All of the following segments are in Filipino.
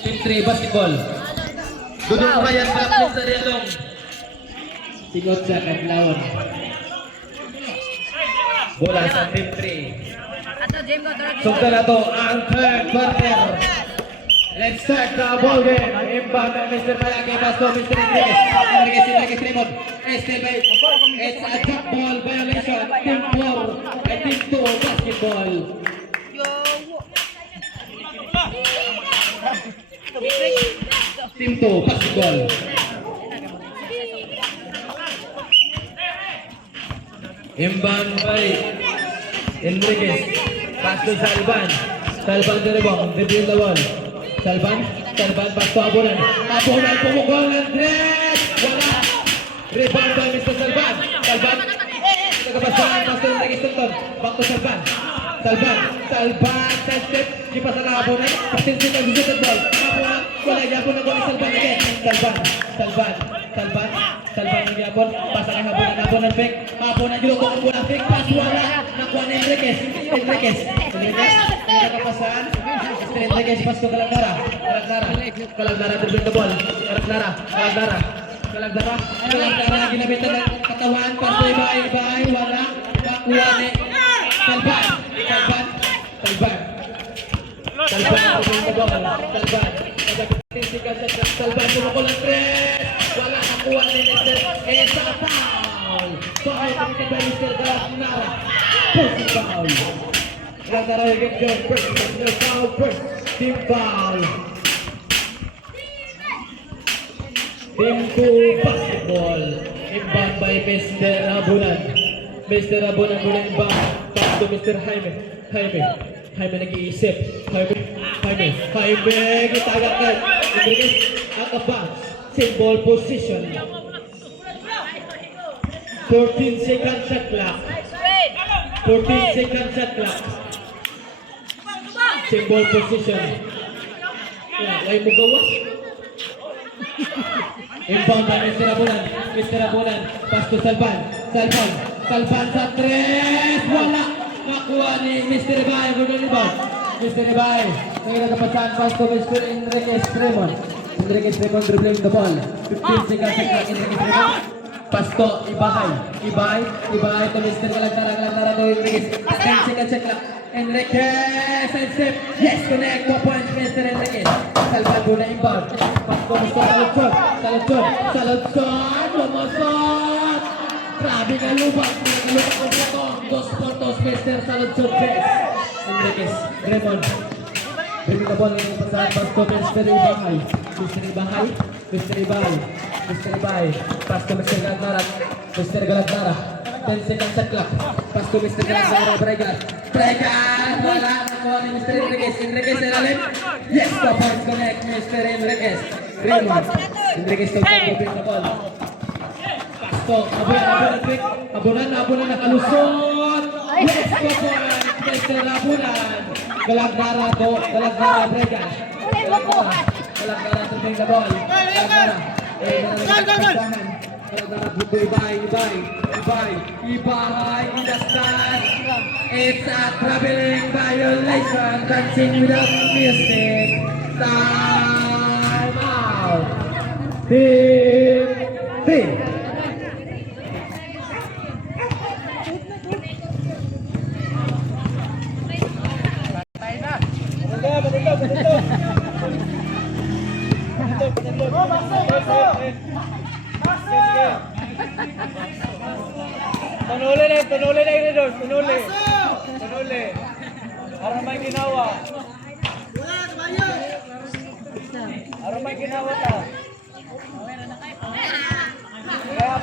Team 3 basketball. Dudong Ryan Baptist sa Rialong. Sigot sa Kadlaon. Bola sa Team 3. Sugda na to ang third quarter. Let's start the ball game. Impact ng Mr. Malaki Pasto, Mr. Enriquez Raymond. Still by, it's a jump ball violation. Team 4 and Team 2 basketball. Team 2 basketball. Imbang by Enriquez. Pass to Salvan. Salvan the rebound. Dribble the ball. Salvan. Pass to Abulan. Abulan pumukol. Andres. Wala. Rebound by Mr. Salvan. Nagkapasahan. Pass to Enriquez Tonton. Back to Salvan. Side step. Di pa sa Abulan. Pasinsin ang gusto ball. Abulan. Wala. Yapon na ball. Salvan again. Salvan ng Yapon. Pasa kay Abulan. Abulan fake. Abulan yung Abulan fake. Pass wala. Nakuha ni Enriquez. Nagkapasahan. Mr. Enriquez pass to Kalagdara. Kalagdara dribbling the ball. Kalagdara ginabitan ng katawan. Pass to Ibay. Wala. Nakuha ni Salvan dribbling the ball. Salvan sumukol ang tres. Wala. Nakuha ni Mr. Esa foul. Foul committed by Mr. Galasnara. Pussy foul. Kalagdara get your first. Team foul. Team 2 basketball. Inbound by Mr. Abulan. Mr. Abulan inbound. Pass to Mr. Jaime. Jaime nag-iisip. Jaime. Gitagak ka. Enriquez out of bounds. Symbol position. 14 seconds shot clock. Symbol position. Wala mo gawas. Inbound by Mr. Abulan. Pass to Salvan sa tres. Wala. Nakuha ni Mr. Ibay. Mr. Ibay. Nagkakapasahan. Pass to Mr. Enriquez Raymond. Dribbling the ball. 15 seconds sa clock. Enriquez Raymond. Pass to Ibay to Mr. Kalagdara to Enriquez. 10 seconds sa clock. Enriquez side step. Yes, connect 2 points Mr. Enriquez. Salvan muna inbound. Pass to Mr. Saludson. Lumusot. Grabe na lubak. Naglupak ang botong. 2 puntos Mr. Saludson best. Enriquez Raymond. Bring the ball in pasahan. Pass to Mr. Ibay. Pass to Mr. Galadara. 10 seconds sa clock. Pass to Mr. Galadara. Bregan. Wala. Nakuha ni Mr. Enriquez. Ilalim. Yes, 2 points connect Mr. Enriquez. Raymond. Enriquez to bring the ball. Pass to Abulan nakalusot. Yes, 2 points Mr. Abulan. Galadara Bregan. Galadara to bring the ball. Ibay in the stand. It's a traveling violation. Dancing without music. Time out. Team 3. Tunuli na yun doon. Tunuli. Araw may ginawa. Ta. Kaya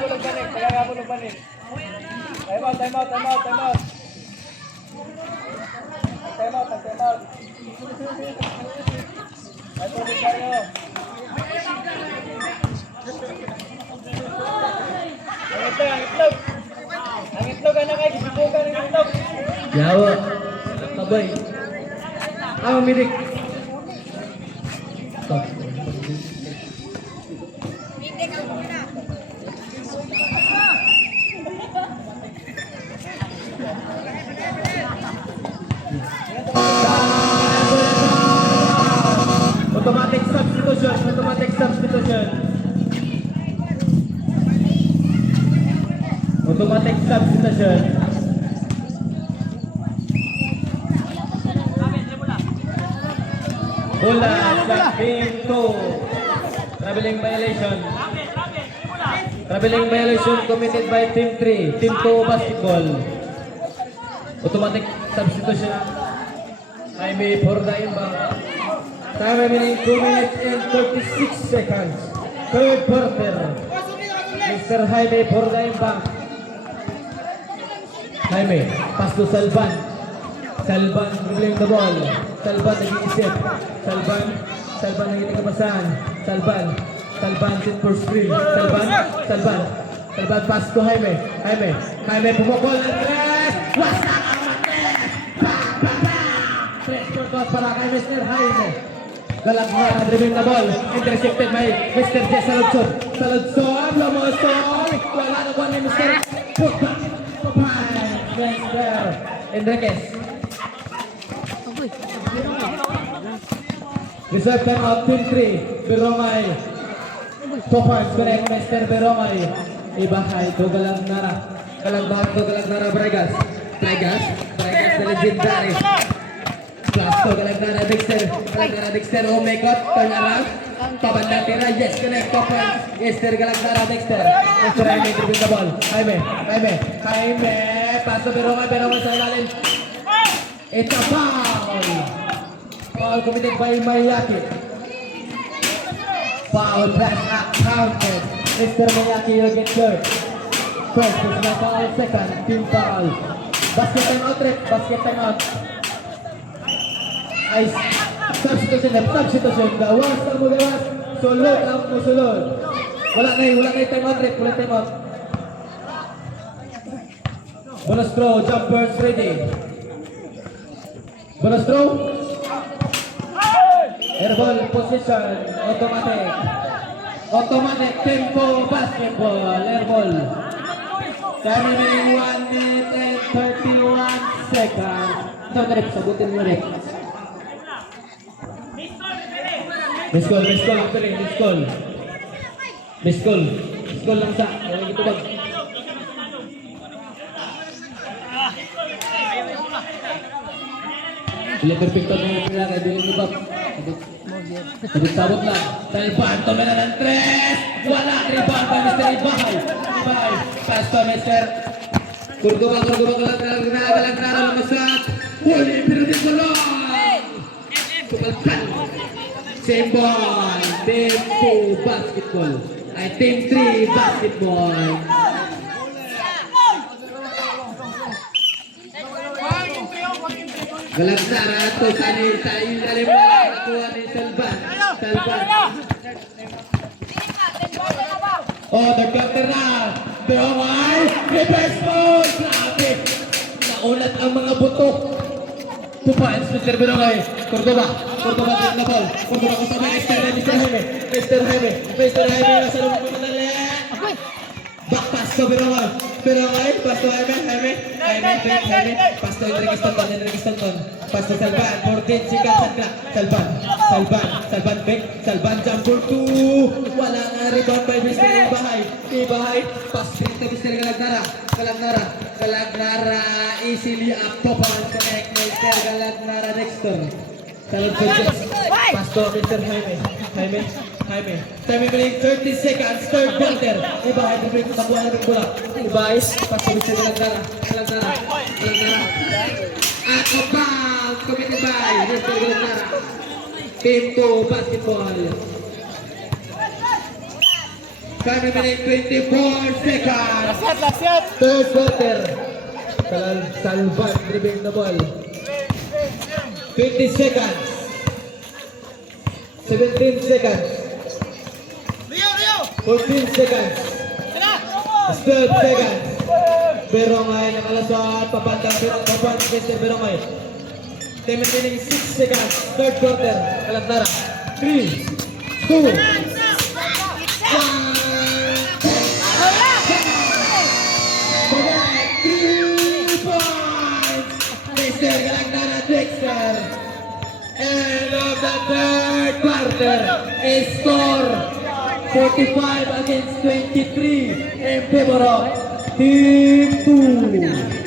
bulog balik. Time out. Time out. Ay, tuloy kayo. Ang itlog anak ay gisibukan ng itlog. Yawa. Kabay. Milik. Stop. Otomatis Automatic substitution. Bola sa Team 2. Traveling violation. Traveling violation committed by Team 3. Team 2 basketball. Automatic substitution. Jaime for the inbound. Time remaining 2 minutes and 36 seconds. Third quarter. Mr. Jaime for the inbound. Jaime, pass to Salvan. Salvan dribbling the ball. Salvan nag-iisip. Salvan nag-iikapasan. Salvan sit for screen. Salvan pass to Jaime. Jaime pumukol ng tres. Wasak ang matres. Tres quarters para kay Mr. Jaime. Galagmara dribbling the ball. Intercepted by Mr. Jess Saludson. Lumusol. Wala na buwan ni Mr. Putback. Mr. Enriquez. Reserve time out Team 3. Beromay. 2 points correct Mr. Beromay. Ibahay to Galagnara. Galagnara Bregas the legendary. Plus to Galagnara Dexter. Oh my god, turn around. Pabanda tira, yes, connect 2 points. Mr. Galagnara Dexter. Mr. Jaime dribbling the ball. Jaime. Pass to Beromay sa ilalim. It's a foul. Foul committed by Mayaki. Foul pass counted. Mr. Mayaki will get third. First is my foul, second team foul. Basket time out. Ay, substitution. Gawas. Sulod. Wala na time out. Bonus throw, jumpers ready. Bonus throw. Airball position, automatic tempo basketball, airball. Time remaining 1 minute and 31 seconds. Ito na rin, sagutin mo rin. Miss call lang sa, yung itubag. Bila perfecto mo pila kay dili mo bab. Sabot lang. Salvan to na ng tres. Wala rebound by Mr. Ibahay. Pass to Mr. Kurduba Galagnara lumasat. Huli pero din sa long. Kupalpan. Same ball. Team 2 basketball. Ay Team 3 basketball. Galagnara to sa ilalim na nakuha ni Salvan. Oh, nagkanta na. Beromay, reverse ball. Grabe. Naunat ang mga buto. 2 points, Mr. Beromay. Cordoba din na ball. Cordoba kasama Mr. Jaime. Nasa lumang madali. Back pass to Beromay. Pass to Jaime. Pass to Enriquez Tonton. Pass to Salvan. 14 seconds sa clock. Salvan back. Salvan jump for 2. Wala nga rebound by Mr. Ibahay. Pass to Mr. Galagnara. Easily up to pass. Connect Mr. Galagnara Dexter. Pass to Mr. Jaime. Time remaining 30 seconds. Third quarter. Ibahay to break. Nakuha na ng bola. Ibahay. Pass to Mr. Galagnara. At a foul committed by Mr. Galagnara. Team 2 basketball. Time remaining 24 seconds. Third quarter. Salvan dribbling the ball. 20 seconds. 17 seconds. 14 seconds. 12 seconds. Beromay nakalasot. Papantang Mr. Beromay. Time remaining 6 seconds. Third quarter. Galagnara. 3, 2, 1. Mr. Galagnara Dexter. End of the third quarter. Score 45 against 23 in favor of Team 2.